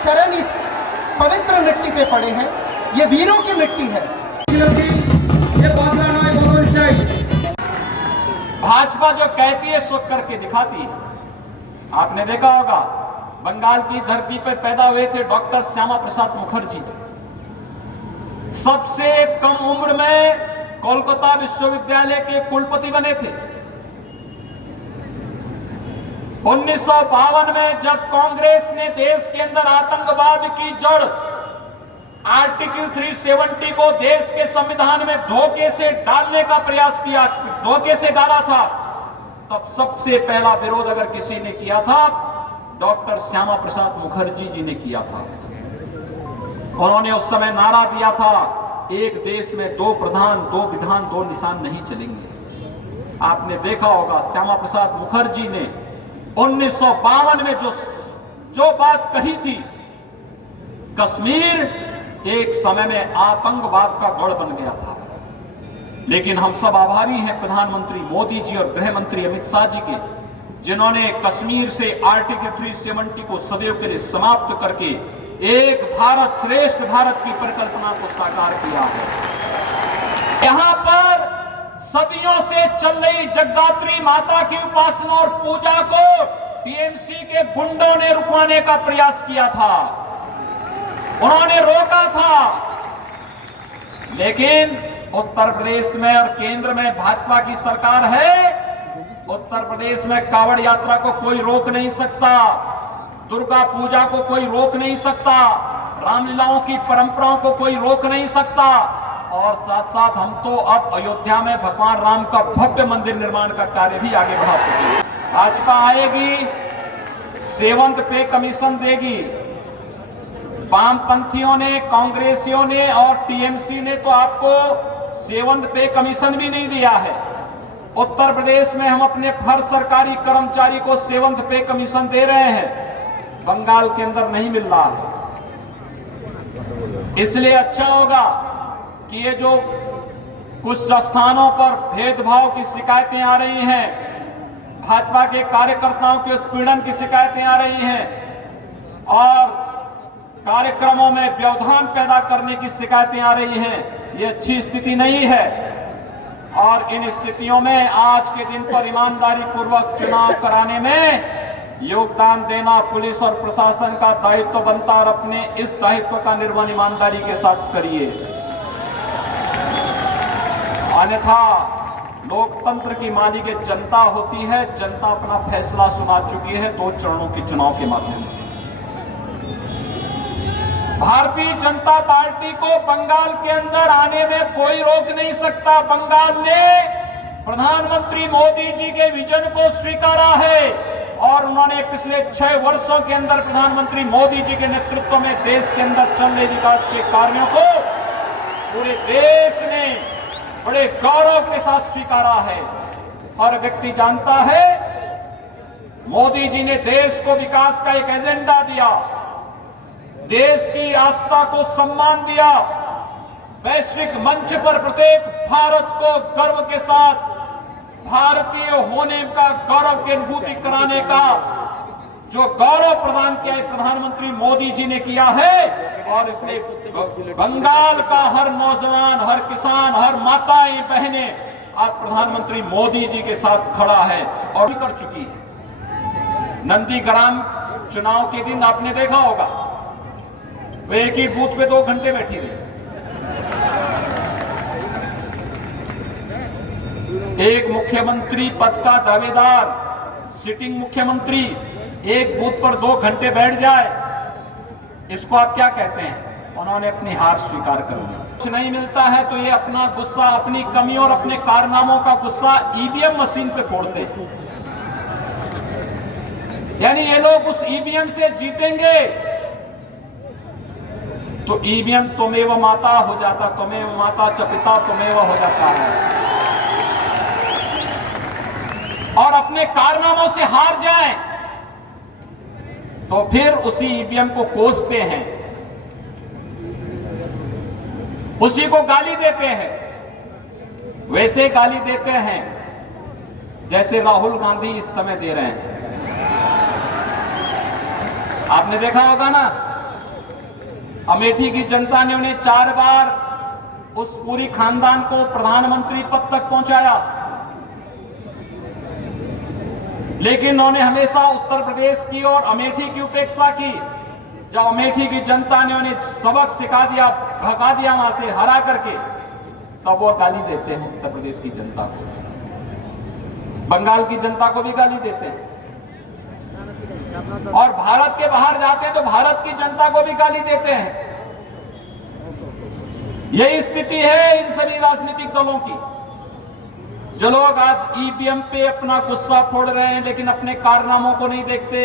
चरण इस पवित्र मिट्टी पे पड़े हैं। ये वीरों की मिट्टी है। भाजपा जो कहती है सो करके दिखाती है। आपने देखा होगा बंगाल की धरती पर पैदा हुए थे डॉक्टर श्यामा प्रसाद मुखर्जी, सबसे कम उम्र में कोलकाता विश्वविद्यालय के कुलपति बने थे। 1952 में जब कांग्रेस ने देश के अंदर आतंकवाद की जड़ आर्टिकल 370 को देश के संविधान में धोखे से डालने का प्रयास किया, धोखे से डाला था, तब सबसे पहला विरोध अगर किसी ने किया था डॉक्टर श्यामा प्रसाद मुखर्जी जी ने किया था। उन्होंने उस समय नारा दिया था, एक देश में दो प्रधान, दो विधान, दो निशान नहीं चलेंगे। आपने देखा होगा श्यामा प्रसाद मुखर्जी ने 1952 में जो बात कही थी, कश्मीर एक समय में आतंकवाद का गढ़ बन गया था। लेकिन हम सब आभारी हैं प्रधानमंत्री मोदी जी और गृह मंत्री अमित शाह जी के, जिन्होंने कश्मीर से आर्टिकल 370 को सदैव के लिए समाप्त करके एक भारत श्रेष्ठ भारत की परिकल्पना को साकार किया है। यहां पर सदियों से चल रही जगदात्री माता की उपासना और पूजा को टीएमसी के गुंडों ने रुकवाने का प्रयास किया था, उन्होंने रोका था। लेकिन उत्तर प्रदेश में और केंद्र में भाजपा की सरकार है। उत्तर प्रदेश में कावड़ यात्रा को कोई रोक नहीं सकता, दुर्गा पूजा को कोई रोक नहीं सकता, रामलीलाओं की परंपराओं को कोई रोक नहीं सकता। और साथ साथ हम तो अब अयोध्या में भगवान राम का भव्य मंदिर निर्माण का कार्य भी आगे बढ़ा सके। भाजपा आएगी, सेवंत पे कमीशन देगी। वामपंथियों ने, कांग्रेसियों ने और टीएमसी ने तो आपको सेवंत पे कमीशन भी नहीं दिया है। उत्तर प्रदेश में हम अपने हर सरकारी कर्मचारी को सेवंत पे कमीशन दे रहे हैं, बंगाल के अंदर नहीं मिल रहा है। इसलिए अच्छा होगा कि ये जो कुछ स्थानों पर भेदभाव की शिकायतें आ रही हैं, भाजपा के कार्यकर्ताओं के उत्पीड़न की शिकायतें आ रही हैं और कार्यक्रमों में व्यवधान पैदा करने की शिकायतें आ रही हैं, ये अच्छी स्थिति नहीं है। और इन स्थितियों में आज के दिन पर ईमानदारी पूर्वक चुनाव कराने में योगदान देना पुलिस और प्रशासन का दायित्व बनता और अपने इस दायित्व का निर्वहन ईमानदारी के साथ करिए। अन्यथा लोकतंत्र की मालिक जनता होती है, जनता अपना फैसला सुना चुकी है 2 चरणों के चुनाव के माध्यम से। भारतीय जनता पार्टी को बंगाल के अंदर आने में कोई रोक नहीं सकता। बंगाल ने प्रधानमंत्री मोदी जी के विजन को स्वीकारा है और उन्होंने पिछले 6 वर्षों के अंदर प्रधानमंत्री मोदी जी के नेतृत्व में देश के अंदर चल रहे विकास के कार्यों को पूरे देश ने बड़े गौरव के साथ स्वीकारा है। हर व्यक्ति जानता है मोदी जी ने देश को विकास का एक एजेंडा दिया, देश की आस्था को सम्मान दिया, वैश्विक मंच पर प्रत्येक भारत को गर्व के साथ भारतीय होने का गौरव की अनुभूति कराने का जो गौरव प्रदान किया है प्रधानमंत्री मोदी जी ने किया है। और इसलिए बंगाल का हर नौजवान, हर किसान, हर माताएं बहनें आज प्रधानमंत्री मोदी जी के साथ खड़ा है और भी कर चुकी है। नंदीग्राम चुनाव के दिन आपने देखा होगा वे एक ही बूथ पे 2 घंटे बैठी रही। एक मुख्यमंत्री पद का दावेदार, सिटिंग मुख्यमंत्री एक बूथ पर 2 घंटे बैठ जाए, इसको आप क्या कहते हैं? उन्होंने अपनी हार स्वीकार कर ली। कुछ नहीं मिलता है तो ये अपना गुस्सा, अपनी कमियों और अपने कारनामों का गुस्सा ईवीएम मशीन पे फोड़ते हैं। यानी ये लोग उस ईवीएम से जीतेंगे तो ईवीएम त्वमेव माता हो जाता, त्वमेव माता च पिता त्वमेव हो जाता है। और अपने कारनामों से हार जाएं तो फिर उसी ईवीएम को कोसते हैं, उसी को गाली देते हैं। वैसे गाली देते हैं जैसे राहुल गांधी इस समय दे रहे हैं। आपने देखा होगा ना, अमेठी की जनता ने उन्हें 4 बार उस पूरी खानदान को प्रधानमंत्री पद तक पहुंचाया, लेकिन उन्होंने हमेशा उत्तर प्रदेश की और अमेठी की उपेक्षा की। जब अमेठी की जनता ने उन्हें सबक सिखा दिया, भगा दिया वहां से हरा करके, तब वो गाली देते हैं उत्तर प्रदेश की जनता को, बंगाल की जनता को भी गाली देते हैं, और भारत के बाहर जाते हैं तो भारत की जनता को भी गाली देते हैं। यही स्थिति है इन सभी राजनीतिक दलों की। जो लोग आज ईवीएम पे अपना गुस्सा फोड़ रहे हैं लेकिन अपने कारनामों को नहीं देखते।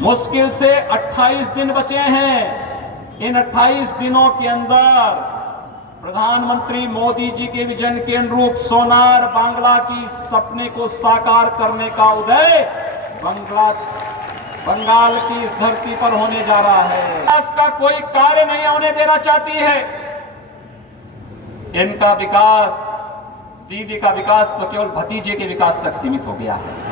मुश्किल से 28 दिन बचे हैं। इन 28 दिनों के अंदर प्रधानमंत्री मोदी जी के विजन के अनुरूप सोनार बांग्ला की सपने को साकार करने का उदय बंगाल की इस धरती पर होने जा रहा है। विकास का कोई कार्य नहीं होने देना चाहती है। इनका विकास, दीदी का विकास तो केवल भतीजे के विकास तक सीमित हो गया है।